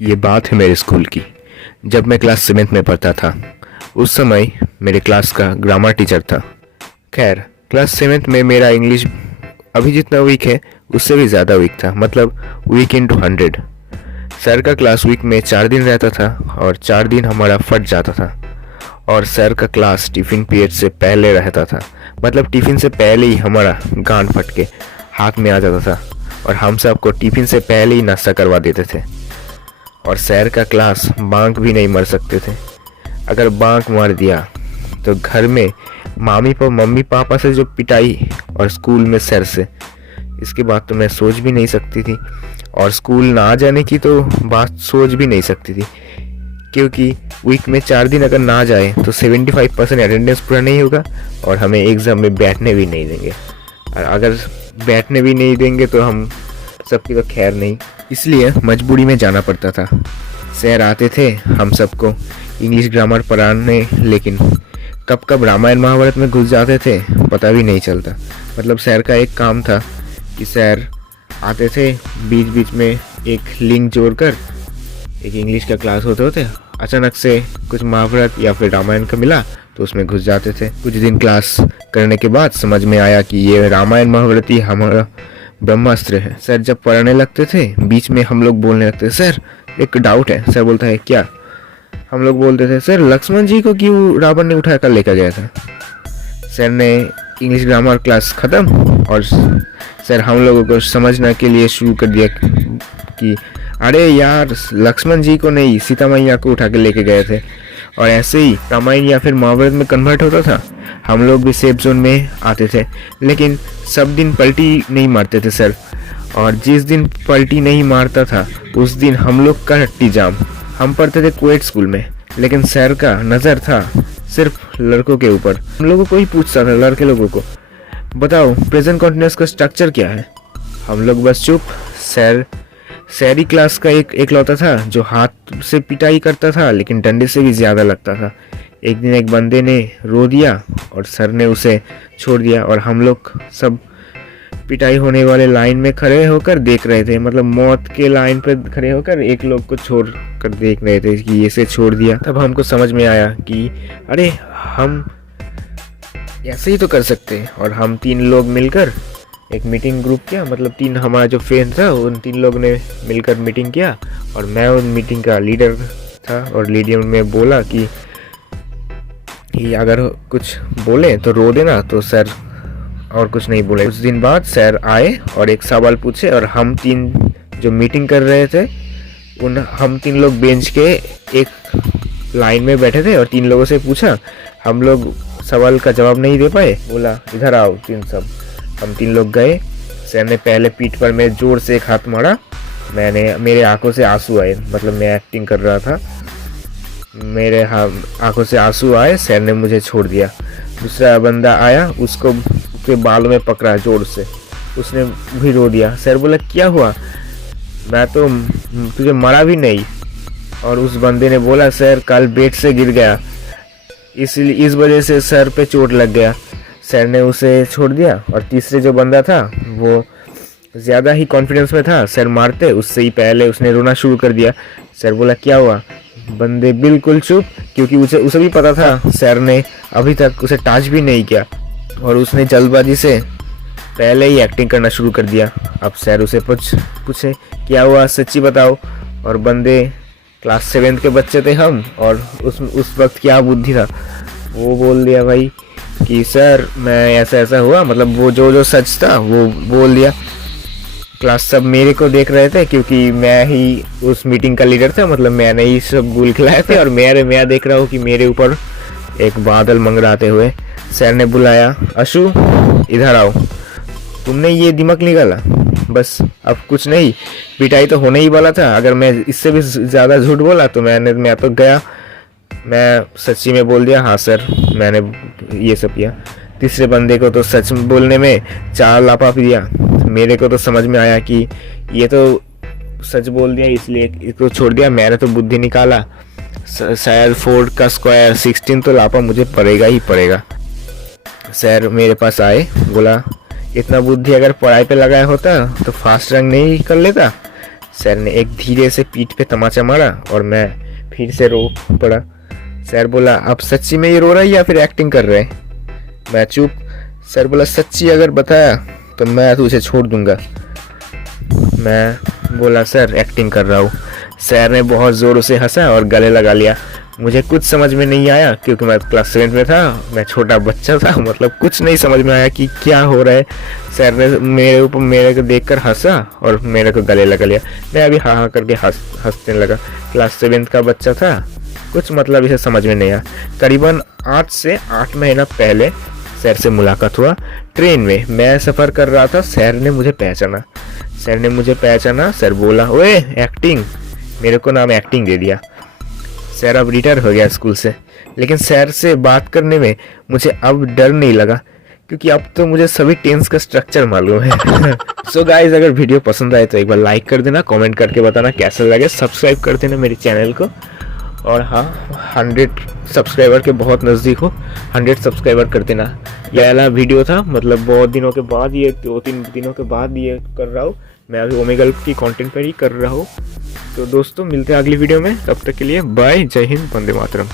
ये बात है मेरे स्कूल की। जब मैं क्लास 7th में पढ़ता था, उस समय मेरे क्लास का ग्रामर टीचर था। खैर, क्लास 7th में मेरा इंग्लिश अभी जितना वीक है उससे भी ज़्यादा वीक था, मतलब वीक इंटू 100। सर का क्लास वीक में 4 दिन रहता था और 4 दिन हमारा फट जाता था। और सर का क्लास टिफ़िन पीरियड से पहले रहता था, मतलब टिफ़िन से पहले ही हमारा गांड फट के हाथ में आ जाता था और हम सबको टिफ़िन से पहले ही नाश्ता करवा देते थे। और सर का क्लास बांक भी नहीं मार सकते थे। अगर बांक मार दिया तो घर में मम्मी पापा से जो पिटाई और स्कूल में सर से, इसके बाद तो मैं सोच भी नहीं सकती थी। और स्कूल ना आ जाने की तो बात सोच भी नहीं सकती थी, क्योंकि वीक में 4 दिन अगर ना जाए तो 75% अटेंडेंस पूरा नहीं होगा और हमें एग्ज़ाम में बैठने भी नहीं देंगे। और अगर बैठने भी नहीं देंगे तो हम सबकी तो खैर नहीं, इसलिए मजबूरी में जाना पड़ता था। सर आते थे हम सबको इंग्लिश ग्रामर पढ़ाने, लेकिन कब कब रामायण महाभारत में घुस जाते थे पता भी नहीं चलता। मतलब सर का एक काम था कि सर आते थे, बीच बीच में एक लिंक जोड़कर, एक इंग्लिश का क्लास होते अचानक से कुछ महाभारत या फिर रामायण का मिला तो उसमें घुस जाते थे। कुछ दिन क्लास करने के बाद समझ में आया कि ये रामायण महाभारत ही हमारा ब्रह्मास्त्र है। सर जब पढ़ने लगते थे, बीच में हम लोग बोलने लगते थे, सर एक डाउट है। सर बोलता है क्या? हम लोग बोलते थे, सर लक्ष्मण जी को क्यों रावण ने उठा कर लेकर गया था? सर ने इंग्लिश ग्रामर क्लास ख़त्म और सर हम लोगों को समझने के लिए शुरू कर दिया कि अरे यार, लक्ष्मण जी को नहीं, सीता मैया को उठा के लेके गए थे। और ऐसे ही रामायण या फिर महाभारत में कन्वर्ट होता था। हम लोग भी सेफ जोन में आते थे, लेकिन सब दिन पलटी नहीं मारते थे सर। और जिस दिन पलटी नहीं मारता था उस दिन हम लोग का हट्टी जाम। हम पढ़ते थे कोएड स्कूल में, लेकिन सर का नज़र था सिर्फ लड़कों के ऊपर। हम लोगों को ही पूछता था, लड़के लोगों को, बताओ प्रेजेंट कॉन्टिन्यूअस का स्ट्रक्चर क्या है? हम लोग बस चुप। सर शहरी क्लास का एक एकलौता था जो हाथ से पिटाई करता था, लेकिन डंडे से भी ज़्यादा लगता था। एक दिन एक बंदे ने रो दिया और सर ने उसे छोड़ दिया और हम लोग सब पिटाई होने वाले लाइन में खड़े होकर देख रहे थे। मतलब मौत के लाइन पर खड़े होकर एक लोग को छोड़ कर देख रहे थे कि इसे छोड़ दिया। तब हमको समझ में आया कि अरे हम ऐसे ही तो कर सकते हैं। और हम 3 लोग मिलकर एक मीटिंग ग्रुप किया, मतलब 3 हमारा जो फ्रेंड था उन 3 लोग ने मिलकर मीटिंग किया और मैं उन मीटिंग का लीडर था। और लीडर में बोला कि अगर कुछ बोले तो रो देना, तो सर और कुछ नहीं बोले। कुछ दिन बाद सर आए और एक सवाल पूछे और हम 3 जो मीटिंग कर रहे थे हम 3 लोग बेंच के एक लाइन में बैठे थे और 3 लोगों से पूछा। हम लोग सवाल का जवाब नहीं दे पाए। बोला इधर आओ 3 सब। हम 3 लोग गए। सर ने पहले पीठ पर मैं जोर से एक हाथ मारा। मेरे आंखों से आंसू आए, मतलब मैं एक्टिंग कर रहा था, मेरे आंखों से आंसू आए। सर ने मुझे छोड़ दिया। दूसरा बंदा आया, उसके बालों में पकड़ा जोर से, उसने भी रो दिया। सर बोला क्या हुआ? मैं तो तुझे मारा भी नहीं। और उस बंदे ने बोला सर कल बेड से गिर गया, इसलिए इस वजह से सर पे चोट लग गया। सर ने उसे छोड़ दिया। और तीसरे जो बंदा था वो ज़्यादा ही कॉन्फिडेंस में था, सर मारते उससे ही पहले उसने रोना शुरू कर दिया। सर बोला क्या हुआ? बंदे बिल्कुल चुप, क्योंकि उसे भी पता था सर ने अभी तक उसे टच भी नहीं किया और उसने जल्दबाजी से पहले ही एक्टिंग करना शुरू कर दिया। अब सर उसे पूछे क्या हुआ, सच्ची बताओ। और बंदे क्लास 7th के बच्चे थे हम, और उस वक्त क्या बुद्धि था, वो बोल दिया भाई कि सर मैं ऐसा हुआ, मतलब वो जो सच था वो बोल दिया। क्लास सब मेरे को देख रहे थे क्योंकि मैं ही उस मीटिंग का लीडर था, मतलब मैंने ही सब गुल खिलाए थे। और मैं देख रहा हूँ कि मेरे ऊपर एक बादल मंगराते हुए। सर ने बुलाया, अशु इधर आओ, तुमने ये दिमाग निकाला? बस अब कुछ नहीं, पिटाई तो होने ही वाला था। अगर मैं इससे भी ज़्यादा झूठ बोला तो मैं तो गया। मैं सच्ची में बोल दिया, हाँ सर मैंने ये सब किया। तीसरे बंदे को तो सच बोलने में 4 लापा दिया। मेरे को तो समझ में आया कि ये तो सच बोल दिया, इसलिए इसको छोड़ दिया। मैंने तो बुद्धि निकाला, शायद 4 का स्क्वायर 16 तो लापा मुझे पड़ेगा ही पड़ेगा। सर मेरे पास आए, बोला इतना बुद्धि अगर पढ़ाई पे लगाया होता तो फास्ट रैंक नहीं कर लेता। सर ने एक धीरे से पीठ पे तमाचा मारा और मैं फिर से रो पड़ा। सर बोला, आप सच्ची में ये रो रहा है या फिर एक्टिंग कर रहे हैं? मैं चुप। सर बोला, सच्ची अगर बताया तो मैं तुझे छोड़ दूंगा। मैं बोला, सर एक्टिंग कर रहा हूँ। सर ने बहुत ज़ोरों से हंसा और गले लगा लिया। मुझे कुछ समझ में नहीं आया क्योंकि मैं क्लास 7 में था, मैं छोटा बच्चा था, मतलब कुछ नहीं समझ में आया कि क्या हो रहा है। सर ने मेरे को देखकर हंसा और मेरे को गले लगा लिया। मैं अभी हाँ हाँ करके हंसने लगा। क्लास 7 का बच्चा था, कुछ मतलब इसे समझ में नहीं आया। करीबन 8 से 8 महीना पहले सर से मुलाकात हुआ। ट्रेन में मैं सफ़र कर रहा था। सर ने मुझे पहचाना। सर बोला, ओए एक्टिंग। मेरे को नाम एक्टिंग दे दिया। सर अब रिटायर हो गया स्कूल से, लेकिन सर से बात करने में मुझे अब डर नहीं लगा क्योंकि अब तो मुझे सभी टेंस का स्ट्रक्चर मालूम है। सो गाइज, अगर वीडियो पसंद आए तो एक बार लाइक कर देना, कमेंट करके बताना कैसा लगे, सब्सक्राइब कर देना मेरे चैनल को। और हाँ, 100 सब्सक्राइबर के बहुत नज़दीक हो, 100 सब्सक्राइबर कर देना। ये पहला वीडियो था, मतलब बहुत दिनों के बाद, ये 2-3 दिनों के बाद ये कर रहा हूँ। मैं अभी ओमेगल की कंटेंट पर ही कर रहा हूँ। तो दोस्तों, मिलते हैं अगली वीडियो में, तब तक के लिए बाय, जय हिंद, वंदे मातरम।